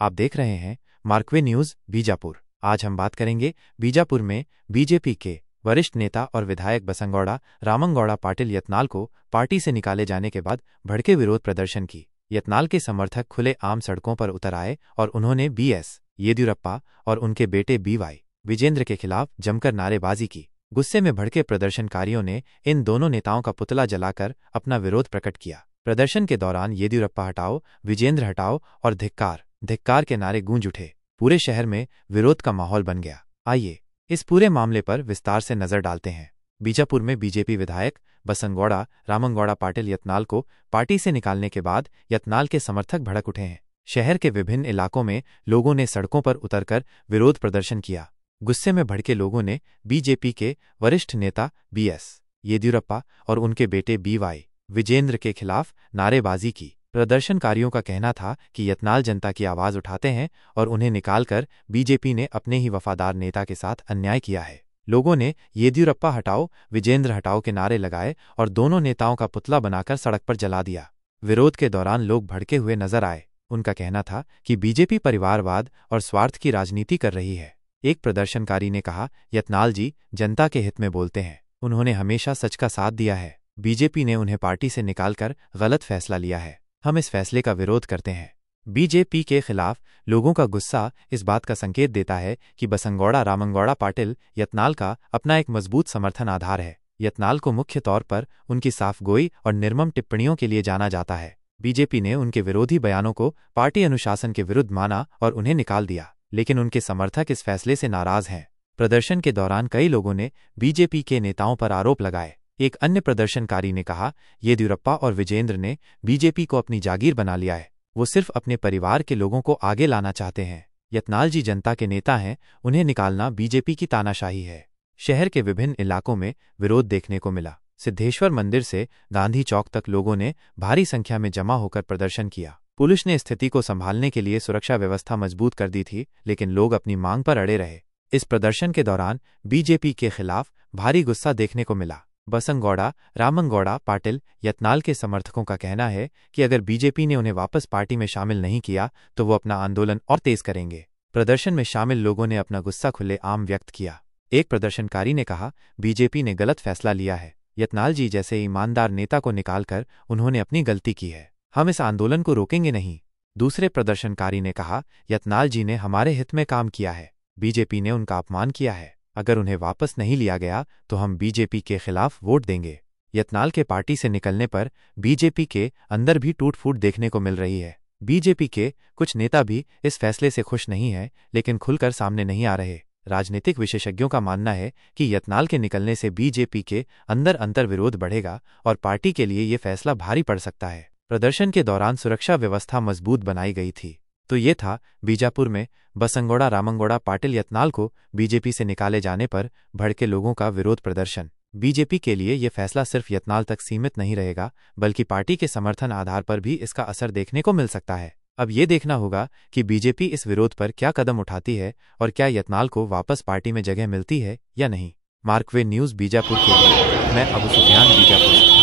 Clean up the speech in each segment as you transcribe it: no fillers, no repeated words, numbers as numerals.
आप देख रहे हैं मार्कवे न्यूज बीजापुर। आज हम बात करेंगे बीजापुर में बीजेपी के वरिष्ठ नेता और विधायक बसंगौड़ा रामंगौड़ा पाटिल यत्नाल को पार्टी से निकाले जाने के बाद भड़के विरोध प्रदर्शन की। यत्नाल के समर्थक खुले आम सड़कों पर उतर आए और उन्होंने बीएस येदियुरप्पा और उनके बेटे बीवाई विजेंद्र के खिलाफ जमकर नारेबाजी की। गुस्से में भड़के प्रदर्शनकारियों ने इन दोनों नेताओं का पुतला जलाकर अपना विरोध प्रकट किया। प्रदर्शन के दौरान येदियुरप्पा हटाओ, विजेंद्र हटाओ और धिक्कार धिक्कार के नारे गूंज उठे। पूरे शहर में विरोध का माहौल बन गया। आइए इस पूरे मामले पर विस्तार से नजर डालते हैं। बीजापुर में बीजेपी विधायक बसंगौड़ा रामंगौड़ा पाटिल यत्नाल को पार्टी से निकालने के बाद यत्नाल के समर्थक भड़क उठे हैं। शहर के विभिन्न इलाकों में लोगों ने सड़कों पर उतरकर विरोध प्रदर्शन किया। गुस्से में भड़के लोगों ने बीजेपी के वरिष्ठ नेता बीएस येदियुरप्पा और उनके बेटे बीवाई विजेंद्र के खिलाफ नारेबाजी की। प्रदर्शनकारियों का कहना था कि यत्नाल जनता की आवाज उठाते हैं और उन्हें निकालकर बीजेपी ने अपने ही वफादार नेता के साथ अन्याय किया है। लोगों ने येदियुरप्पा हटाओ, विजेंद्र हटाओ के नारे लगाए और दोनों नेताओं का पुतला बनाकर सड़क पर जला दिया। विरोध के दौरान लोग भड़के हुए नजर आए। उनका कहना था कि बीजेपी परिवारवाद और स्वार्थ की राजनीति कर रही है। एक प्रदर्शनकारी ने कहा, यत्नाल जी जनता के हित में बोलते हैं, उन्होंने हमेशा सच का साथ दिया है। बीजेपी ने उन्हें पार्टी से निकालकर गलत फैसला लिया है। हम इस फैसले का विरोध करते हैं। बीजेपी के खिलाफ लोगों का गुस्सा इस बात का संकेत देता है कि बसंगौड़ा रामंगौड़ा पाटिल यत्नाल का अपना एक मजबूत समर्थन आधार है। यत्नाल को मुख्य तौर पर उनकी साफगोई और निर्मम टिप्पणियों के लिए जाना जाता है। बीजेपी ने उनके विरोधी बयानों को पार्टी अनुशासन के विरुद्ध माना और उन्हें निकाल दिया, लेकिन उनके समर्थक इस फैसले से नाराज हैं। प्रदर्शन के दौरान कई लोगों ने बीजेपी के नेताओं पर आरोप लगाए। एक अन्य प्रदर्शनकारी ने कहा, येदियुरप्पा और विजेंद्र ने बीजेपी को अपनी जागीर बना लिया है। वो सिर्फ अपने परिवार के लोगों को आगे लाना चाहते हैं। यत्नाल जी जनता के नेता हैं, उन्हें निकालना बीजेपी की तानाशाही है। शहर के विभिन्न इलाकों में विरोध देखने को मिला। सिद्धेश्वर मंदिर से गांधी चौक तक लोगों ने भारी संख्या में जमा होकर प्रदर्शन किया। पुलिस ने स्थिति को संभालने के लिए सुरक्षा व्यवस्था मजबूत कर दी थी, लेकिन लोग अपनी मांग पर अड़े रहे। इस प्रदर्शन के दौरान बीजेपी के खिलाफ भारी गुस्सा देखने को मिला। बसंगौड़ा रामंगौड़ा पाटिल यत्नाल के समर्थकों का कहना है कि अगर बीजेपी ने उन्हें वापस पार्टी में शामिल नहीं किया तो वो अपना आंदोलन और तेज करेंगे। प्रदर्शन में शामिल लोगों ने अपना गुस्सा खुलेआम व्यक्त किया। एक प्रदर्शनकारी ने कहा, बीजेपी ने गलत फैसला लिया है। यत्नाल जी जैसे ईमानदार नेता को निकालकर उन्होंने अपनी गलती की है। हम इस आंदोलन को रोकेंगे नहीं। दूसरे प्रदर्शनकारी ने कहा, यत्नाल जी ने हमारे हित में काम किया है। बीजेपी ने उनका अपमान किया है। अगर उन्हें वापस नहीं लिया गया तो हम बीजेपी के खिलाफ वोट देंगे। यत्नाल के पार्टी से निकलने पर बीजेपी के अंदर भी टूट फूट देखने को मिल रही है। बीजेपी के कुछ नेता भी इस फैसले से खुश नहीं हैं, लेकिन खुलकर सामने नहीं आ रहे। राजनीतिक विशेषज्ञों का मानना है कि यत्नाल के निकलने से बीजेपी के अंदर अंतर्विरोध बढ़ेगा और पार्टी के लिए ये फैसला भारी पड़ सकता है। प्रदर्शन के दौरान सुरक्षा व्यवस्था मजबूत बनाई गई थी। तो ये था बीजापुर में बसंगौड़ा रामंगौड़ा पाटिल यत्नाल को बीजेपी से निकाले जाने पर भड़के लोगों का विरोध प्रदर्शन। बीजेपी के लिए ये फैसला सिर्फ यत्नाल तक सीमित नहीं रहेगा, बल्कि पार्टी के समर्थन आधार पर भी इसका असर देखने को मिल सकता है। अब ये देखना होगा कि बीजेपी इस विरोध पर क्या कदम उठाती है और क्या यत्नाल को वापस पार्टी में जगह मिलती है या नहीं। मार्कवे न्यूज बीजापुर के लिए मैं अबू सुफियान बीजापुर से।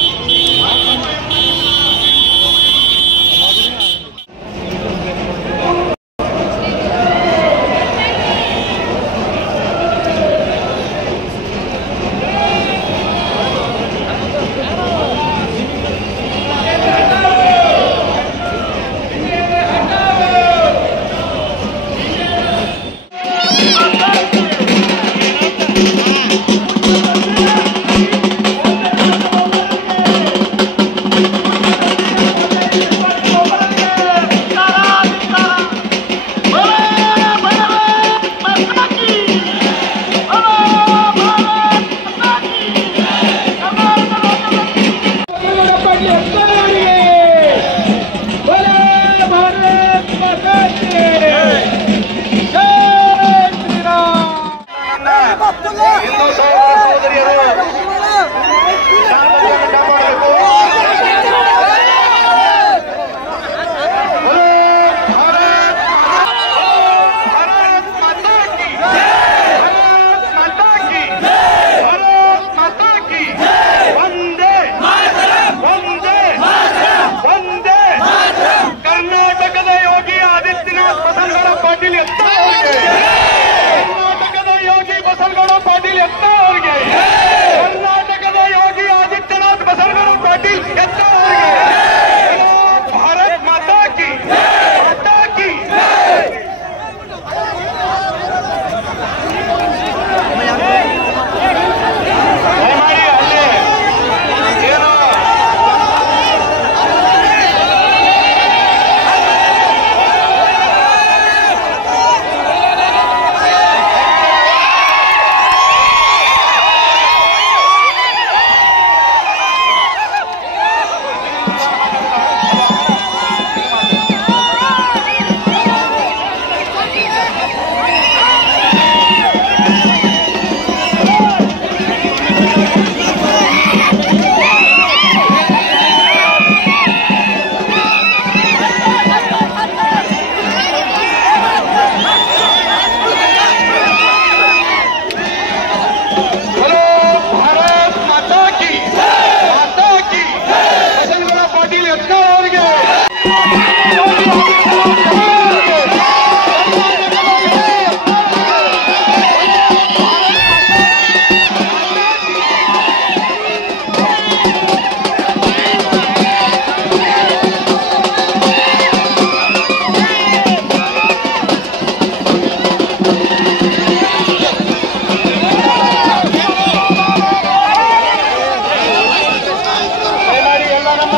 ನಮ್ಮ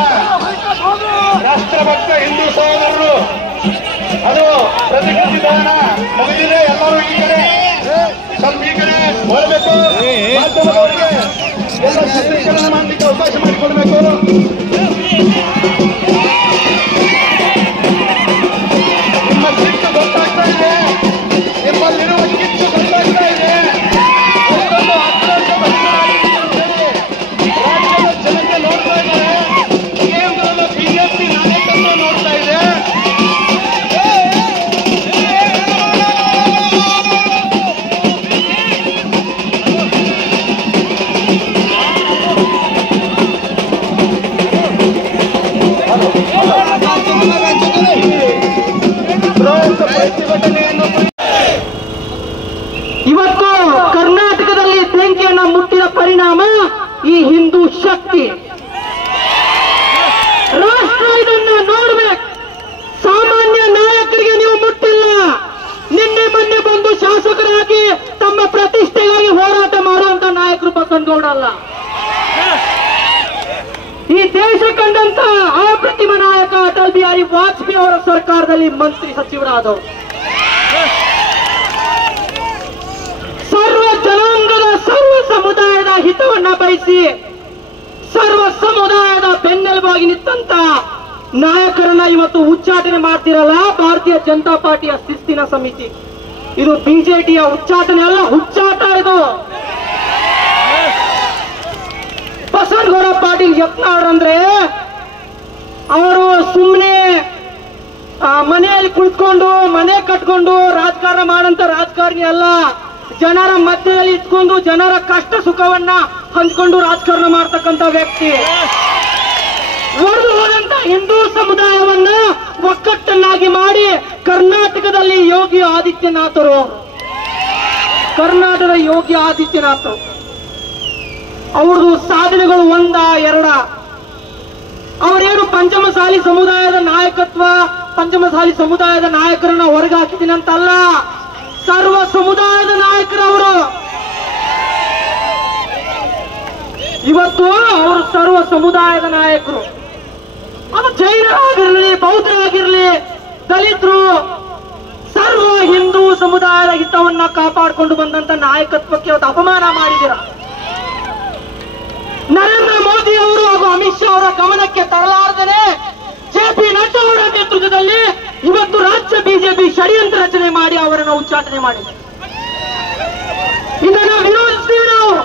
ರಾಷ್ಟ್ರಭಕ್ತ ಹಿಂದೂ ಸಹೋದರರು ಅದು ಪ್ರತಿಕೃತಿ ದಹನ ಮುಗಿದಿದೆ. ಎಲ್ಲರೂ ಈ ಕಡೆ ಸ್ವಲ್ಪ ಈ ಕಡೆ ಬರಬೇಕು. ಮಾಧ್ಯಮದವರಿಗೆ ಎಲ್ಲ ಚಿತ್ರೀಕರಣ ಮಾಡಲಿಕ್ಕೆ ಅವಕಾಶ ಮಾಡಿಕೊಡ್ಬೇಕು. ನಿಮ್ಮ ಕಿಟ್ಟು ಗೊತ್ತಾಗ್ತಾ ಇದೆ, ನಿಮ್ಮಲ್ಲಿರುವ ಕಿಟ್ಟು ಗೊತ್ತಾಗ್ತಾ ಇದೆ. ಅಷ್ಟೊಂದು ಆಕ್ರೋಶ ಬದಲಾಗಿದೆ. ರಾಜ್ಯದ ಜನತೆ ನೋಡ್ತಾ ಇದ್ದಾರೆ, ಕೇಂದ್ರದ ಬಿಜೆಪಿ ನಾಯಕತ್ವ ನೋಡ್ತಾ ಇದೆ. ಇವತ್ತು ಕರ್ನಾಟಕದಲ್ಲಿ ಬೆಂಕಿಯನ್ನ ಮುಟ್ಟಿದ ಪರಿಣಾಮ ಈ ಹಿಂದೂ ಶಕ್ತಿ ರಾಷ್ಟ್ರ ಇದನ್ನು ನೋಡ್ಬೇಕು. ಸಾಮಾನ್ಯ ನಾಯಕರಿಗೆ ನೀವು ಮುಟ್ಟಿಲ್ಲ. ನಿನ್ನೆ ಮೊನ್ನೆ ಬಂದು ಶಾಸಕರಾಗಿ ತಮ್ಮ ಪ್ರತಿಷ್ಠೆಗಾಗಿ ಹೋರಾಟ ಮಾಡುವಂತ ನಾಯಕರು ಬಸನಗೌಡ ಅಲ್ಲ. ಈ ದೇಶ ಕಂಡಂತ ಅಪ್ರತಿಮ ನಾಯಕ ಅಟಲ್ ಬಿಹಾರಿ ವಾಜಪೇಯಿ ಅವರ ಸರ್ಕಾರದಲ್ಲಿ ಮಂತ್ರಿ ಸಚಿವರಾದವರು. ಸರ್ವ ಜನಾಂಗದ ಸರ್ವ ಸಮುದಾಯದ ಹಿತವನ್ನ ಬಯಸಿ ಸರ್ವ ಸಮುದಾಯದ ಬೆನ್ನೆಲುಬಾಗಿ ನಿಂತ ನಾಯಕರನ್ನ ಇವತ್ತು ಉಚ್ಚಾಟನೆ ಮಾಡ್ತಿರಲ್ಲ ಭಾರತೀಯ ಜನತಾ ಪಾರ್ಟಿಯ ಶಿಸ್ತಿನ ಸಮಿತಿ. ಇದು ಬಿಜೆಪಿಯ ಉಚ್ಚಾಟನೆ ಅಲ್ಲ, ಹುಚ್ಚಾಟ ಇದು. ಬಸನಗೌಡ ಪಾಟೀಲ್ ಯತ್ನಾಳ್ ಅಂದ್ರೆ ಅವರು ಸುಮ್ಮನೆ ಮನೆಯಲ್ಲಿ ಕುಳಿತುಕೊಂಡು ಮನೆ ಕಟ್ಕೊಂಡು ರಾಜಕಾರಣ ಮಾಡಂತ ರಾಜಕಾರಣಿ ಅಲ್ಲ. ಜನರ ಮಧ್ಯದಲ್ಲಿ ಇಟ್ಕೊಂಡು ಜನರ ಕಷ್ಟ ಸುಖವನ್ನ ಹಂಚ್ಕೊಂಡು ರಾಜಕಾರಣ ಮಾಡ್ತಕ್ಕಂಥ ವ್ಯಕ್ತಿ. ಒಡೆದು ಹೋದಂತ ಹಿಂದೂ ಸಮುದಾಯವನ್ನ ಒಕ್ಕಟ್ಟನ್ನಾಗಿ ಮಾಡಿ ಕರ್ನಾಟಕದಲ್ಲಿ ಯೋಗಿ ಆದಿತ್ಯನಾಥರು, ಕರ್ನಾಟಕದ ಯೋಗಿ ಆದಿತ್ಯನಾಥರು ಅವ್ರದ್ದು ಸಾಧನೆಗಳು ಒಂದ ಎರಡ. ಅವರೇನು ಪಂಚಮಸಾಲಿ ಸಮುದಾಯದ ನಾಯಕತ್ವ, ಪಂಚಮಸಾಲಿ ಸಮುದಾಯದ ನಾಯಕರನ್ನ ಹೊರಗೆ ಹಾಕಿದ್ದೀನಿ ಅಂತಲ್ಲ, ಸರ್ವ ಸಮುದಾಯದ ನಾಯಕರವರು. ಇವತ್ತು ಅವರು ಸರ್ವ ಸಮುದಾಯದ ನಾಯಕರು. ಅದು ಜೈನರಾಗಿರ್ಲಿ, ಬೌದ್ಧರಾಗಿರ್ಲಿ, ದಲಿತರು, ಸರ್ವ ಹಿಂದೂ ಸಮುದಾಯದ ಹಿತವನ್ನ ಕಾಪಾಡಿಕೊಂಡು ಬಂದಂತ ನಾಯಕತ್ವಕ್ಕೆ ಅವತ್ತು ಅಪಮಾನ ಮಾಡಿದಿರ. ನರೇಂದ್ರ ಮೋದಿ ಅವರು ಹಾಗೂ ಅಮಿತ್ ಶಾ ಅವರ ಗಮನಕ್ಕೆ ತರಲಾರದೇ ಜೆಪಿ ನಡ್ಡಾ ಅವರ ನೇತೃತ್ವದಲ್ಲಿ ಇವತ್ತು ರಾಜ್ಯ ಬಿಜೆಪಿ ಷಡ್ಯಂತ್ರ ರಚನೆ ಮಾಡಿ ಅವರನ್ನು ಉಚ್ಚಾಟನೆ ಮಾಡಿದೆ. ಇದನ್ನು ವಿರೋಧಿಸ್ತೀವಿ ನಾವು.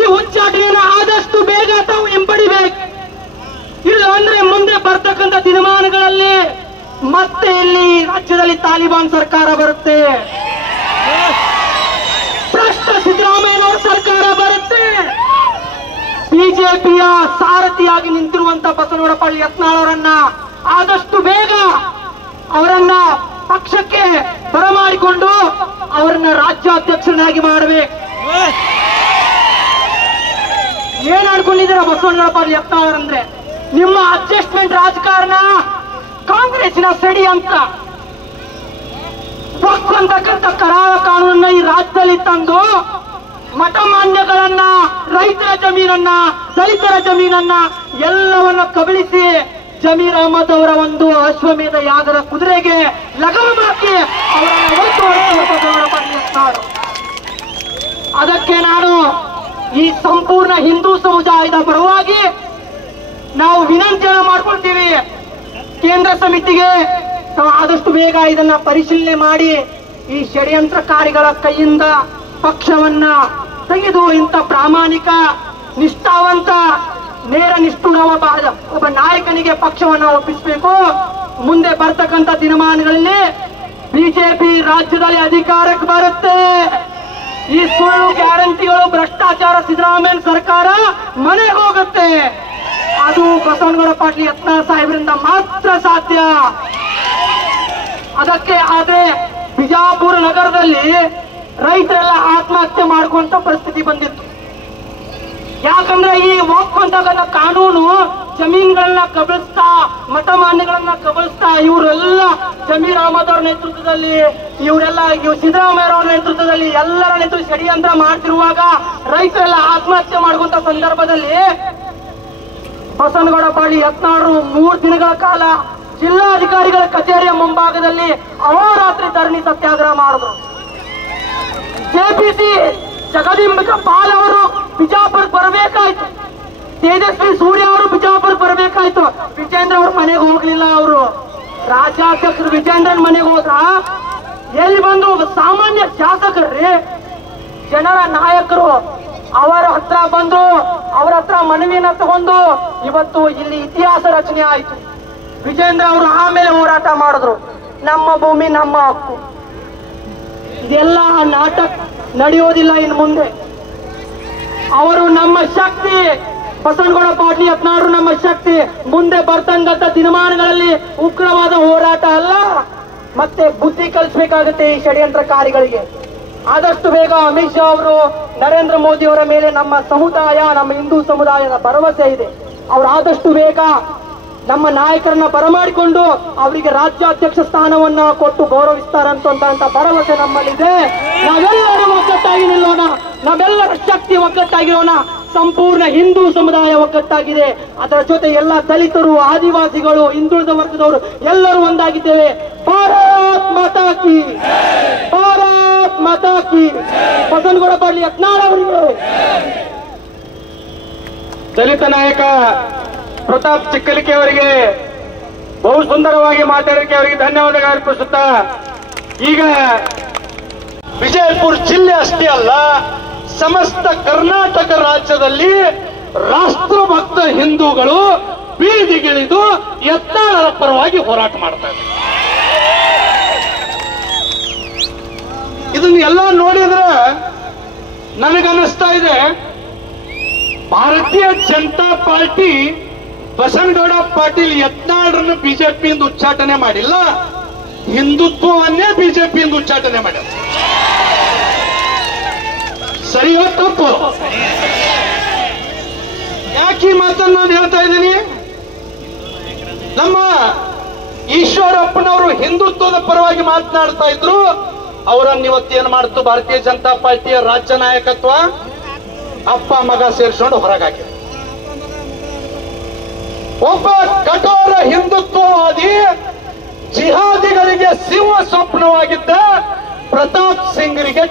ಈ ಉಚ್ಚಾಟನೆಯನ್ನು ಆದಷ್ಟು ಬೇಗ ತಾವು ಹಿಂಪಡಿಬೇಕು. ಇಲ್ಲ ಅಂದ್ರೆ ಮುಂದೆ ಬರ್ತಕ್ಕಂಥ ದಿನಮಾನಗಳಲ್ಲಿ ಮತ್ತೆ ಇಲ್ಲಿ ರಾಜ್ಯದಲ್ಲಿ ತಾಲಿಬಾನ್ ಸರ್ಕಾರ ಬರುತ್ತೆ, ಭ್ರಷ್ಟ ಸಿದ್ದರಾಮಯ್ಯನವರ ಸರ್ಕಾರ ಬರುತ್ತೆ. ಬಿಜೆಪಿಯ ಸಾರಥಿಯಾಗಿ ನಿಂತಿರುವಂತ ಬಸನಗೌಡ ಪಾಟೀಲ್ ಯತ್ನಾಳ್ ಅವರನ್ನ ಆದಷ್ಟು ಬೇಗ ಅವರನ್ನ ಪಕ್ಷಕ್ಕೆ ಬರಮಾಡಿಕೊಂಡು ಅವರನ್ನ ರಾಜ್ಯಾಧ್ಯಕ್ಷರನ್ನಾಗಿ ಮಾಡಬೇಕು. ಏನ್ ಆಡ್ಕೊಂಡಿದ್ದೀರ ಬಸವನಗೌಡ ಪಾಟೀಲ್ ಯತ್ನಾಳ್ ಅವರಂದ್ರೆ? ನಿಮ್ಮ ಅಡ್ಜಸ್ಟ್ಮೆಂಟ್ ರಾಜಕಾರಣ ಕಾಂಗ್ರೆಸ್ಸಿನ ಸಡಿ ಅಂತ ಅಂತಕ್ಕಂಥ ಕರಾಳ ಕಾನೂನನ್ನ ಈ ರಾಜ್ಯದಲ್ಲಿ ತಂದು ಮಠಮಾನ್ಯಗಳನ್ನ, ರೈತರ ಜಮೀನನ್ನ, ದಲಿತರ ಜಮೀನನ್ನ ಎಲ್ಲವನ್ನ ಕಬಳಿಸಿ ಜಮೀರ್ ಅಹಮದ್ ಅವರ ಒಂದು ಅಶ್ವಮೇಧ ಯಾಗದ ಕುದುರೆಗೆ ಲಗಾಮ ಹಾಕಿ ಅದಕ್ಕೆ ನಾನು ಈ ಸಂಪೂರ್ಣ ಹಿಂದೂ ಸಮುದಾಯದ ಪರವಾಗಿ ನಾವು ವಿನಂತಿಯನ್ನು ಮಾಡ್ಕೊಳ್ತೀವಿ. ಕೇಂದ್ರ ಸಮಿತಿಗೆ ನಾವು ಆದಷ್ಟು ಬೇಗ ಇದನ್ನ ಪರಿಶೀಲನೆ ಮಾಡಿ ಈ ಷಡ್ಯಂತ್ರಕಾರಿಗಳ ಕೈಯಿಂದ ಪಕ್ಷವನ್ನ ತೆಗೆದು ಇಂಥ ಪ್ರಾಮಾಣಿಕ, ನಿಷ್ಠಾವಂತ, ನೇರ ನಿಷ್ಠುರ ಒಬ್ಬ ನಾಯಕನಿಗೆ ಪಕ್ಷವನ್ನ ಒಪ್ಪಿಸಬೇಕು. ಮುಂದೆ ಬರ್ತಕ್ಕಂಥ ದಿನಮಾನಗಳಲ್ಲಿ ಬಿಜೆಪಿ ರಾಜ್ಯದಲ್ಲಿ ಅಧಿಕಾರಕ್ಕೆ ಬರುತ್ತೆ. ಈ ಸುಳ್ಳು ಗ್ಯಾರಂಟಿಗಳು, ಭ್ರಷ್ಟಾಚಾರ ಸಿದ್ದರಾಮಯ್ಯ ಸರ್ಕಾರ ಮನೆಗೆ ಹೋಗುತ್ತೆ. ಅದು ಬಸವನಗೌಡ ಪಾಟೀಲ್ ಯತ್ನಾಳ್ ಸಾಹೇಬರಿಂದ ಮಾತ್ರ ಸಾಧ್ಯ. ಅದಕ್ಕೆ ಆದ್ರೆ ಬಿಜಾಪುರ ನಗರದಲ್ಲಿ ರೈತರೆಲ್ಲ ಆತ್ಮಹತ್ಯೆ ಮಾಡ್ಕೊಂತ ಪರಿಸ್ಥಿತಿ ಬಂದಿತ್ತು. ಯಾಕಂದ್ರೆ ಈ ಒಪ್ಪಂತಕ್ಕಂಥ ಕಾನೂನು ಜಮೀನುಗಳನ್ನ ಕಬಳಿಸ್ತಾ, ಮಠಮಾನ್ಯಗಳನ್ನ ಕಬಳಿಸ್ತಾ ಇವರೆಲ್ಲ ಜಮೀರ್ ಅಹಮದ್ ಅವರ ನೇತೃತ್ವದಲ್ಲಿ, ಇವರೆಲ್ಲ ಸಿದ್ದರಾಮಯ್ಯ ಅವರ ನೇತೃತ್ವದಲ್ಲಿ ಎಲ್ಲರ ನೇತೃತ್ವ ಷಡ್ಯಂತ್ರ ಮಾಡ್ತಿರುವಾಗ ರೈತರೆಲ್ಲ ಆತ್ಮಹತ್ಯೆ ಮಾಡುವಂತ ಸಂದರ್ಭದಲ್ಲಿ ಬಸನಗೌಡ ಪಾಟೀಲ್ ಯತ್ನಾಳರು 3 ದಿನಗಳ ಕಾಲ ಜಿಲ್ಲಾಧಿಕಾರಿಗಳ ಕಚೇರಿಯ ಮುಂಭಾಗದಲ್ಲಿ ಅಹೋರಾತ್ರಿ ಧರಣಿ ಸತ್ಯಾಗ್ರಹ ಮಾಡಿದ್ರು. ಜೆಪಿಸಿ ಜಗದಿಂಬಿಕಾ ಪಾಲ್ ಅವರು ಬಿಜಾಪುರಕ್ಕೆ ಬರಬೇಕಾಯ್ತು, ತೇಜಸ್ವಿ ಸೂರ್ಯ ಅವರು ಬಿಜಾಪುರಕ್ಕೆ ಬರಬೇಕಾಯ್ತು. ವಿಜೇಂದ್ರ ಅವ್ರ ಮನೆಗೆ ಹೋಗ್ಲಿಲ್ಲ. ಅವರು ರಾಜ್ಯಾಧ್ಯಕ್ಷರು ವಿಜೇಂದ್ರನ್ ಮನೆಗೆ ಹೋದ್ರ ಎಲ್ಲಿ ಬಂದು ಒಬ್ಬ ಸಾಮಾನ್ಯ ಶಾಸಕರ್ರಿ, ಜನರ ನಾಯಕರು ಅವರ ಹತ್ರ ಬಂದು ಅವರ ಹತ್ರ ಮನವಿಯನ್ನ ತಗೊಂಡು ಇವತ್ತು ಇಲ್ಲಿ ಇತಿಹಾಸ ರಚನೆ ಆಯಿತು. ವಿಜೇಂದ್ರ ಅವರು ಆಮೇಲೆ ಹೋರಾಟ ಮಾಡಿದ್ರು, ನಮ್ಮ ಭೂಮಿ ನಮ್ಮ ಹಕ್ಕು. ಇದೆಲ್ಲ ನಾಟಕ ನಡೆಯೋದಿಲ್ಲ ಇನ್ನು ಮುಂದೆ. ಅವರು ನಮ್ಮ ಶಕ್ತಿ, ಬಸನಗೌಡ ಪಾಟೀಲ್ ಯತ್ನಾಳರು ನಮ್ಮ ಶಕ್ತಿ. ಮುಂದೆ ಬರ್ತಂಗಂತ ದಿನಮಾನಗಳಲ್ಲಿ ಉಗ್ರವಾದ ಹೋರಾಟ ಅಲ್ಲ, ಮತ್ತೆ ಬುದ್ಧಿ ಕಲಿಸಬೇಕಾಗುತ್ತೆ ಈ ಷಡ್ಯಂತ್ರಕಾರಿಗಳಿಗೆ. ಆದಷ್ಟು ಬೇಗ ಅಮಿತ್ ಶಾ ಅವರು, ನರೇಂದ್ರ ಮೋದಿ ಅವರ ಮೇಲೆ ನಮ್ಮ ಸಮುದಾಯ, ನಮ್ಮ ಹಿಂದೂ ಸಮುದಾಯದ ಭರವಸೆ ಇದೆ. ಅವರು ಆದಷ್ಟು ಬೇಗ ನಮ್ಮ ನಾಯಕರನ್ನ ಬರಮಾಡಿಕೊಂಡು ಅವರಿಗೆ ರಾಜ್ಯಾಧ್ಯಕ್ಷ ಸ್ಥಾನವನ್ನ ಕೊಟ್ಟು ಗೌರವಿಸ್ತಾರಂತ ಭರವಸೆ ನಮ್ಮಲ್ಲಿದೆ. ನಾವೆಲ್ಲರೂ ಒಗ್ಗಟ್ಟಾಗಿ ನಿಲ್ಲೋಣ, ನಾವೆಲ್ಲರ ಶಕ್ತಿ ಒಗ್ಗಟ್ಟಾಗಿರೋಣ. ಸಂಪೂರ್ಣ ಹಿಂದೂ ಸಮುದಾಯ ಒಗ್ಗಟ್ಟಾಗಿದೆ. ಅದರ ಜೊತೆ ಎಲ್ಲ ದಲಿತರು, ಆದಿವಾಸಿಗಳು, ಹಿಂದುಳಿದ ವರ್ಗದವರು ಎಲ್ಲರೂ ಒಂದಾಗಿದ್ದೇವೆ. ಭಾರತ್ ಮಾತಾ ಕಿ, ಭಾರತ್ ಮಾತಾ ಕಿ. ಬಸನಗೌಡ ಪಾಟೀಲ್ ಯತ್ನಾಳ್ ಅವರಿಗೆ, ದಲಿತ ನಾಯಕ ಪ್ರತಾಪ್ ಚಿಕ್ಕಲಿಕೆ ಅವರಿಗೆ ಬಹು ಸುಂದರವಾಗಿ ಮಾತಾಡೋಕೆ ಅವರಿಗೆ ಧನ್ಯವಾದಗಳು ಅರ್ಪಿಸುತ್ತಾ, ಈಗ ವಿಜಯಪುರ ಜಿಲ್ಲೆ ಅಷ್ಟೇ ಅಲ್ಲ, ಸಮಸ್ತ ಕರ್ನಾಟಕ ರಾಜ್ಯದಲ್ಲಿ ರಾಷ್ಟ್ರಭಕ್ತ ಹಿಂದೂಗಳು ಬೀದಿಗಿಳಿದು ಯತ್ನಾಳರ ಪರವಾಗಿ ಹೋರಾಟ ಮಾಡ್ತಾರೆ. ಇದನ್ನ ಎಲ್ಲ ನೋಡಿದ್ರೆ ನನಗನ್ನಿಸ್ತಾ ಇದೆ, ಭಾರತೀಯ ಜನತಾ ಪಾರ್ಟಿ ಬಸನಗೌಡ ಪಾಟೀಲ್ ಯತ್ನಾಳರನ್ನು ಬಿಜೆಪಿಯಿಂದ ಉಚ್ಚಾಟನೆ ಮಾಡಿಲ್ಲ, ಹಿಂದುತ್ವವನ್ನೇ ಬಿಜೆಪಿಯಿಂದ ಉಚ್ಚಾಟನೆ ಮಾಡಿಲ್ಲ. ಸರಿಯೋ ತಪ್ಪು? ಯಾಕೆ ಈ ಮಾತನ್ನು ನಾನು ಹೇಳ್ತಾ ಇದ್ದೀನಿ? ನಮ್ಮ ಈಶ್ವರಪ್ಪನವರು ಹಿಂದುತ್ವದ ಪರವಾಗಿ ಮಾತನಾಡ್ತಾ ಇದ್ರು, ಅವರನ್ನು ಇವತ್ತೇನು ಮಾಡ್ತು ಭಾರತೀಯ ಜನತಾ ಪಾರ್ಟಿಯ ರಾಜ್ಯ ನಾಯಕತ್ವ ಅಪ್ಪ ಮಗ ಸೇರಿಸ್ಕೊಂಡು ಹೊರಗಾಕಿ. ಒಬ್ಬ ಕಠೋರ ಹಿಂದುತ್ವವಾದಿ ಜಿಹಾದಿಗಳಿಗೆ ಸಿಂಹ ಸ್ವಪ್ನವಾಗಿದ್ದ ಪ್ರತಾಪ್ ಸಿಂಗ್ರಿಗೆ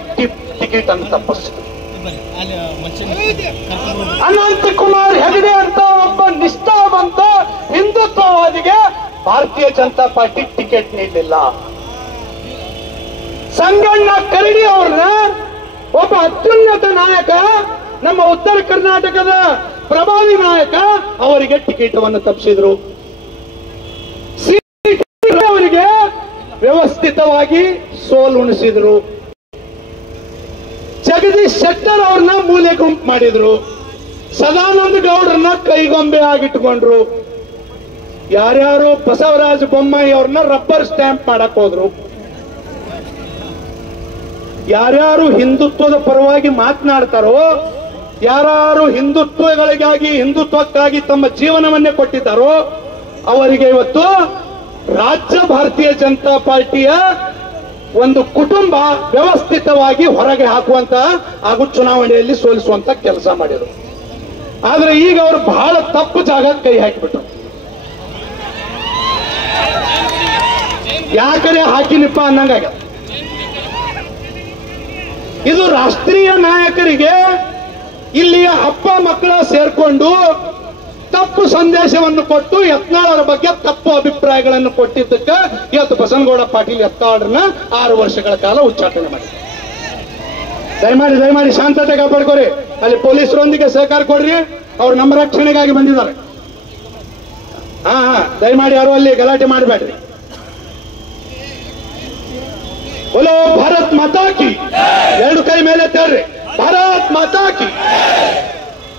ಟಿಕೆಟ್ ಅನ್ನು ತಪ್ಪಿಸಿದ್ರು. ಅನಂತ ಕುಮಾರ್ ಹೆಗಡೆ ಅಂತ ಒಬ್ಬ ನಿಷ್ಠಾವಂತ ಹಿಂದುತ್ವವಾದಿಗೆ ಭಾರತೀಯ ಜನತಾ ಪಾರ್ಟಿ ಟಿಕೆಟ್ ನೀಡಲಿಲ್ಲ. ಸಂಗಣ್ಣ ಕರಡಿ ಅವ್ರನ್ನ ಒಬ್ಬ ಅತ್ಯುನ್ನತ ನಾಯಕ, ನಮ್ಮ ಉತ್ತರ ಕರ್ನಾಟಕದ ಪ್ರಭಾವಿ ನಾಯಕ, ಅವರಿಗೆ ಟಿಕೆಟ್ ಅನ್ನು ತಪ್ಪಿಸಿದ್ರು. ಅವರಿಗೆ ವ್ಯವಸ್ಥಿತವಾಗಿ ಸೋಲುಣಿಸಿದ್ರು. ಜಗದೀಶ್ ಶೆಟ್ಟರ್ ಅವ್ರನ್ನ ಮೂಲೆ ಗುಂಪು ಮಾಡಿದ್ರು. ಸದಾನಂದ ಗೌಡ್ರನ್ನ ಕೈಗೊಂಬೆ ಆಗಿಟ್ಕೊಂಡ್ರು. ಯಾರ್ಯಾರು ಬಸವರಾಜ ಬೊಮ್ಮಾಯಿ ಅವ್ರನ್ನ ರಬ್ಬರ್ ಸ್ಟ್ಯಾಂಪ್ ಮಾಡಕ್ ಹೋದ್ರು. ಯಾರ್ಯಾರು ಹಿಂದುತ್ವದ ಪರವಾಗಿ ಮಾತನಾಡ್ತಾರೋ, ಯಾರು ಹಿಂದುತ್ವಗಳಿಗಾಗಿ ಹಿಂದುತ್ವಕ್ಕಾಗಿ ತಮ್ಮ ಜೀವನವನ್ನೇ ಕೊಟ್ಟಿದ್ದಾರೋ, ಅವರಿಗೆ ಇವತ್ತು ರಾಜ್ಯ ಭಾರತೀಯ ಜನತಾ ಪಾರ್ಟಿಯ ಒಂದು ಕುಟುಂಬ ವ್ಯವಸ್ಥಿತವಾಗಿ ಹೊರಗೆ ಹಾಕುವಂತ ಹಾಗೂ ಚುನಾವಣೆಯಲ್ಲಿ ಸೋಲಿಸುವಂತ ಕೆಲಸ ಮಾಡಿದರು. ಆದ್ರೆ ಈಗ ಅವರು ಬಹಳ ತಪ್ಪು ಜಾಗ ಕೈ ಹಾಕಿಬಿಟ್ರು. ಯಾಕರೆ ಹಾಕಿನಿಪ್ಪ ಅನ್ನಂಗಾಗ. ಇದು ರಾಷ್ಟ್ರೀಯ ನಾಯಕರಿಗೆ ಇಲ್ಲಿಯ ಅಪ್ಪ ಮಕ್ಕಳ ಸೇರ್ಕೊಂಡು ತಪ್ಪು ಸಂದೇಶವನ್ನು ಕೊಟ್ಟು ಯತ್ನಾಳರ ಬಗ್ಗೆ ತಪ್ಪು ಅಭಿಪ್ರಾಯಗಳನ್ನು ಕೊಟ್ಟಿದ್ದಕ್ಕೆ ಇವತ್ತು ಬಸನಗೌಡ ಪಾಟೀಲ್ ಯತ್ನಾಳರನ್ನ 6 ವರ್ಷಗಳ ಕಾಲ ಉಚ್ಚಾಟನೆ ಮಾಡಿ. ದಯಮಾಡಿ ಶಾಂತತೆ ಕಾಪಾಡ್ಕೋರಿ. ಅಲ್ಲಿ ಪೊಲೀಸರೊಂದಿಗೆ ಸಹಕಾರ ಕೊಡ್ರಿ, ಅವ್ರು ನಮ್ಮ ರಕ್ಷಣೆಗಾಗಿ ಬಂದಿದ್ದಾರೆ. ದಯಮಾಡಿ ಯಾರು ಅಲ್ಲಿ ಗಲಾಟೆ ಮಾಡಬೇಡ್ರಿ. बोलो भारत माता की, 2 ಕೈ ಮೇಲೆ ತರ್ರಿ. ಭಾರತ್ ಮಾತಾ ಕಿ.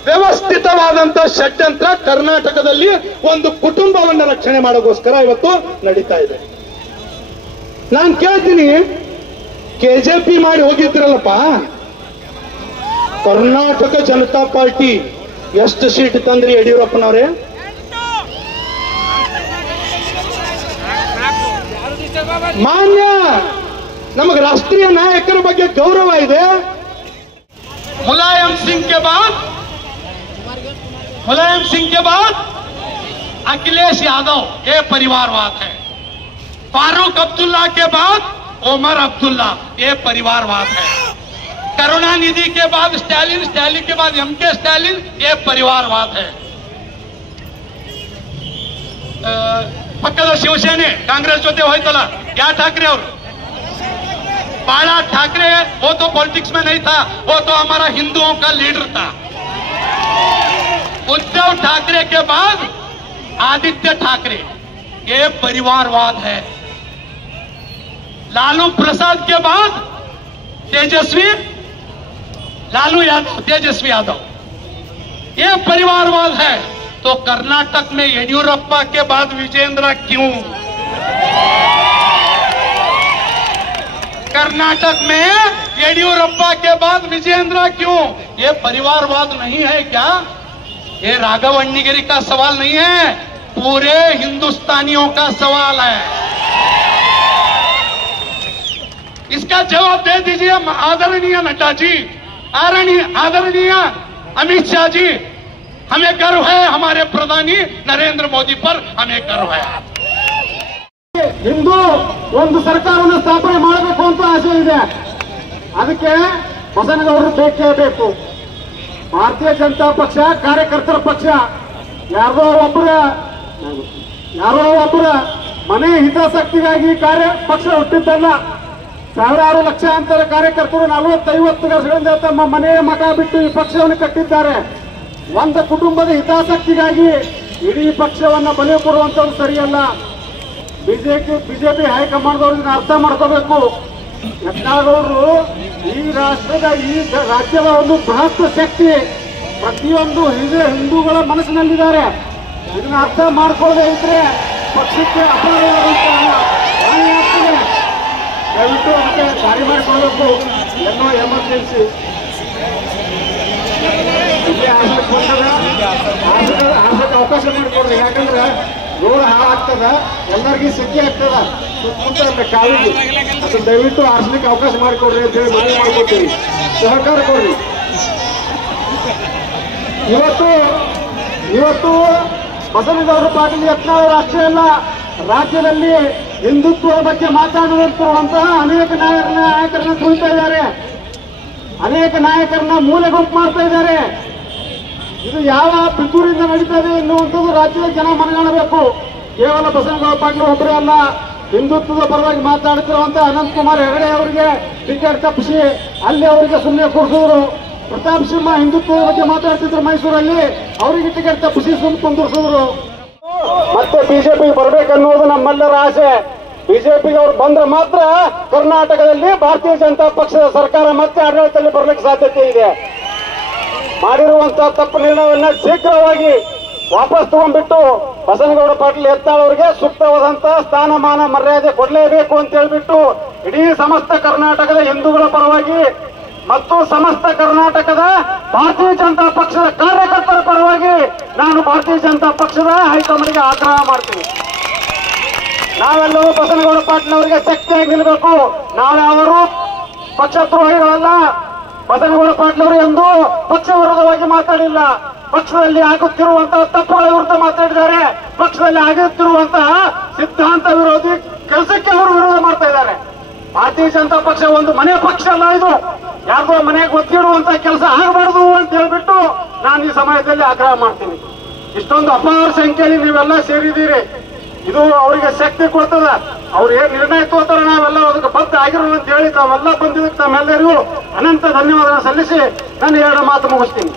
ವ್ಯವಸ್ಥಿತವಾದಂತ ಷಡ್ಯಂತ್ರ ಕರ್ನಾಟಕದಲ್ಲಿ ಒಂದು ಕುಟುಂಬವನ್ನು ರಕ್ಷಣೆ ಮಾಡೋಗೋಸ್ಕರ ಇವತ್ತು ನಡೀತಾ ಇದೆ. ನಾನು ಕೇಳ್ತೀನಿ, ಕೆಜೆಪಿ ಮಾಡಿ ಹೋಗಿದ್ರಲ್ಲಪ್ಪ, ಕರ್ನಾಟಕ ಜನತಾ ಪಾರ್ಟಿ ಎಷ್ಟು ಸೀಟ್ ತಂದ್ರಿ ಯಡಿಯೂರಪ್ಪನವರೇ? ಮಾನ್ಯ ನಮಗೆ ರಾಷ್ಟ್ರೀಯ ನಾಯಕರ ಬಗ್ಗೆ ಗೌರವ ಇದೆ. मुलायम सिंह के बाद अखिलेश यादव ये परिवारवाद है। फारूक अब्दुल्ला के बाद ओमर अब्दुल्ला ये परिवारवाद है। करुणानिधि के बाद स्टैलिन, स्टैलिन के बाद एमके स्टैलिन ये परिवारवाद है। ಪಕ್ಕದ ಶಿವಸೇನೆ ಕಾಂಗ್ರೆಸ್ ಜೊತೆ ಹೋಯ್ತಲ್ಲ, क्या ठाकरे और बाला ठाकरे, वो तो पॉलिटिक्स में नहीं था, वो तो हमारा हिंदुओं का लीडर था। उद्धव ठाकरे के बाद आदित्य ठाकरे ये परिवारवाद है। लालू प्रसाद के बाद तेजस्वी, लालू यादव, तेजस्वी यादव ये परिवारवाद है। तो कर्नाटक में येडियुरप्पा के बाद विजेंद्र क्यों? कर्नाटक में येडियुरप्पा के बाद विजेंद्र क्यों? ये परिवारवाद नहीं है क्या? ये राघव अण्णिगिरी का सवाल नहीं है, पूरे हिंदुस्तानियों का सवाल है। इसका जवाब दे दीजिए आदरणीय नड्डा जी, आदरणीय अमित शाह जी। हमें गर्व है हमारे प्रधानी नरेंद्र मोदी पर, हमें गर्व है। ಇಂದು ಒಂದು ಸರ್ಕಾರವನ್ನು ಸ್ಥಾಪನೆ ಮಾಡಬೇಕು ಅಂತ ಆಸೆ ಇದೆ. ಅದಕ್ಕೆ ಬಸನಗೌಡರು ಬೇಕೇ ಬೇಕು. ಭಾರತೀಯ ಜನತಾ ಪಕ್ಷ ಕಾರ್ಯಕರ್ತರ ಪಕ್ಷ. ಯಾರೋ ಒಬ್ಬರ ಮನೆ ಹಿತಾಸಕ್ತಿಗಾಗಿ ಪಕ್ಷ ಹುಟ್ಟಿದ್ದಲ್ಲ. ಸಾವಿರಾರು ಲಕ್ಷಾಂತರ ಕಾರ್ಯಕರ್ತರು 40-50 ವರ್ಷಗಳಿಂದ ತಮ್ಮ ಮನೆ ಮಠ ಬಿಟ್ಟು ಈ ಪಕ್ಷವನ್ನು ಕಟ್ಟಿದ್ದಾರೆ. ಒಂದು ಕುಟುಂಬದ ಹಿತಾಸಕ್ತಿಗಾಗಿ ಇಡೀ ಪಕ್ಷವನ್ನು ಬಲಿ ಕೊಡುವಂಥದ್ದು ಸರಿಯಲ್ಲ. ಬಿಜೆಪಿ ಹೈಕಮಾಂಡ್ದವ್ರಿಗೆ ಅರ್ಥ ಮಾಡ್ಕೋಬೇಕು. ಯತ್ನಾಳಗೌಡರು ಈ ರಾಜ್ಯದ ಒಂದು ಬೃಹತ್ ಶಕ್ತಿ, ಪ್ರತಿಯೊಂದು ಹಿಂದೂಗಳ ಮನಸ್ಸಿನಲ್ಲಿದ್ದಾರೆ. ಇದನ್ನ ಅರ್ಥ ಮಾಡ್ಕೊಳ್ಳದೆ ಇದ್ರೆ ಪಕ್ಷಕ್ಕೆ ಹಾನಿಯಾಗ್ತದೆ. ದಯವಿಟ್ಟು ಅದಕ್ಕೆ ದಾರಿ ಮಾಡಿಕೊಳ್ಬೇಕು. ಏನೋ ಎಮರ್ಜೆನ್ಸಿ ಆಸಕ್ಕೆ ಅವಕಾಶ ಮಾಡಿಕೊಡ್ರಿ. ಯಾಕಂದ್ರೆ ರೋಡ್ ಹಾಳಾಗ್ತದ, ಎಲ್ಲರಿಗೂ ಸೆಕೆ ಆಗ್ತದ ಸುತ್ತಮುತ್ತ ಕಾಲಿಗೆ. ಅದು ದಯವಿಟ್ಟು ಆರ್ಸ್ಲಿಕ್ಕೆ ಅವಕಾಶ ಮಾಡಿಕೊಡ್ರಿ ಅಂತ ಹೇಳಿ ಮನವಿ ಮಾಡ್ಕೊಡ್ತೀವಿ. ಸಹಕಾರ ಕೊಡ್ರಿ. ಇವತ್ತು ಬಸನಗೌಡ ಪಾಟೀಲ್ ಯತ್ನಾಳ್ ಅಷ್ಟೇ ಅಲ್ಲ, ರಾಜ್ಯದಲ್ಲಿ ಹಿಂದುತ್ವದ ಬಗ್ಗೆ ಮಾತಾಡುವಂತಹ ಅನೇಕ ನಾಯಕರನ್ನ ತುಳಿತಾ ಇದ್ದಾರೆ. ಅನೇಕ ನಾಯಕರನ್ನ ಮೂಲೆ ಗುಂಪು ಮಾಡ್ತಾ ಇದ್ದಾರೆ. ಇದು ಯಾವ ಪಿತೂರಿಂದ ನಡೀತದೆ ಎನ್ನುವಂಥದ್ದು ರಾಜ್ಯದ ಜನ ಮನಗಾಣಬೇಕು. ಕೇವಲ ಬಸನಗೌಡ ಪಾಟೀಲ್ ಒಬ್ಬರೇ ಅಲ್ಲ, ಹಿಂದುತ್ವದ ಪರವಾಗಿ ಮಾತಾಡ್ತಿರುವಂತ ಅನಂತಕುಮಾರ್ ಹೆಗಡೆ ಅವರಿಗೆ ಟಿಕೆಟ್ ತಪ್ಪಿಸಿ ಅಲ್ಲಿ ಅವರಿಗೆ ಸುಮ್ಮನೆ ಕೂರಿಸಿದ್ರು. ಪ್ರತಾಪ್ ಸಿಂಹ ಹಿಂದುತ್ವದ ಬಗ್ಗೆ ಮಾತಾಡ್ತಿದ್ರು ಮೈಸೂರಲ್ಲಿ, ಅವರಿಗೆ ಟಿಕೆಟ್ ತಪ್ಪಿಸಿ ಸುಮ್ಮನೆ ಕುಂದಿರಿಸಿದ್ರು. ಮತ್ತೆ ಬಿಜೆಪಿ ಬರ್ಬೇಕನ್ನುವುದು ನಮ್ಮೆಲ್ಲರ ಆಸೆ. ಬಿಜೆಪಿಗೆ ಅವರು ಬಂದ್ರೆ ಮಾತ್ರ ಕರ್ನಾಟಕದಲ್ಲಿ ಭಾರತೀಯ ಜನತಾ ಪಕ್ಷದ ಸರ್ಕಾರ ಮತ್ತೆ ಆಡಳಿತದಲ್ಲಿ ಬರಲಿಕ್ಕೆ ಸಾಧ್ಯತೆ ಇದೆ. ಮಾಡಿರುವಂತಹ ತಪ್ಪು ನಿರ್ಣಯವನ್ನ ಶೀಘ್ರವಾಗಿ ವಾಪಸ್ ತಗೊಂಡ್ಬಿಟ್ಟು ಬಸನಗೌಡ ಪಾಟೀಲ್ ಯತ್ನಾಳ್ ಅವರಿಗೆ ಸೂಕ್ತವಾದಂತಹ ಸ್ಥಾನಮಾನ ಮರ್ಯಾದೆ ಕೊಡಲೇಬೇಕು ಅಂತ ಹೇಳ್ಬಿಟ್ಟು ಇಡೀ ಸಮಸ್ತ ಕರ್ನಾಟಕದ ಹಿಂದೂಗಳ ಪರವಾಗಿ ಮತ್ತು ಸಮಸ್ತ ಕರ್ನಾಟಕದ ಭಾರತೀಯ ಜನತಾ ಪಕ್ಷದ ಕಾರ್ಯಕರ್ತರ ಪರವಾಗಿ ನಾನು ಭಾರತೀಯ ಜನತಾ ಪಕ್ಷದ ಹೈಕಮಾಂಡ್ಗೆ ಆಗ್ರಹ ಮಾಡ್ತೀನಿ. ನಾವೆಲ್ಲರೂ ಬಸನಗೌಡ ಪಾಟೀಲ್ ಅವರಿಗೆ ಶಕ್ತಿಯಾಗಿ ನಿಲ್ಲಬೇಕು. ನಾವ್ಯಾವರು ಪಕ್ಷದ್ರೋಹಿಗಳಲ್ಲ. ಬಸನಗೌಡ ಪಾಟೀಲ್ ಅವರು ಎಂದು ಪಕ್ಷ ವಿರೋಧವಾಗಿ ಮಾತಾಡಿಲ್ಲ. ಪಕ್ಷದಲ್ಲಿ ಆಗುತ್ತಿರುವಂತಹ ತಪ್ಪುಗಳ ವಿರುದ್ಧ ಮಾತಾಡಿದ್ದಾರೆ. ಪಕ್ಷದಲ್ಲಿ ಆಗುತ್ತಿರುವಂತಹ ಸಿದ್ಧಾಂತ ವಿರೋಧಿ ಕೆಲಸಕ್ಕೆ ಅವರು ವಿರೋಧ ಮಾಡ್ತಾ ಇದ್ದಾರೆ. ಭಾರತೀಯ ಜನತಾ ಪಕ್ಷ ಒಂದು ಮನೆ ಪಕ್ಷ ಅಲ್ಲ, ಇದು ಯಾರ್ದೋ ಮನೆಗೆ ಒತ್ತಿಡುವಂತ ಕೆಲಸ ಆಗಬಾರದು ಅಂತ ಹೇಳ್ಬಿಟ್ಟು ನಾನು ಈ ಸಮಯದಲ್ಲಿ ಆಗ್ರಹ ಮಾಡ್ತೀನಿ. ಇಷ್ಟೊಂದು ಅಪಾರ ಸಂಖ್ಯೆಯಲ್ಲಿ ನೀವೆಲ್ಲ ಸೇರಿದ್ದೀರಿ. ಇದು ಅವರಿಗೆ ಶಕ್ತಿ ಕೊಡ್ತದ. ಅವ್ರು ಏನ್ ನಿರ್ಣಯ ತಗೋತಾರೆ ನಾವೆಲ್ಲ ಅದಕ್ಕೆ ಬದ್ಧ ಆಗಿರೋ ಅಂತ ಹೇಳಿ ತಾವೆಲ್ಲ ಬಂದಿದ್ದಕ್ಕೆ ತಮ್ಮೆಲ್ಲರಿಗೂ ಅನಂತ ಧನ್ಯವಾದ ಸಲ್ಲಿಸಿ ನಾನು 2 ಮಾತು ಮುಗಿಸ್ತೀನಿ.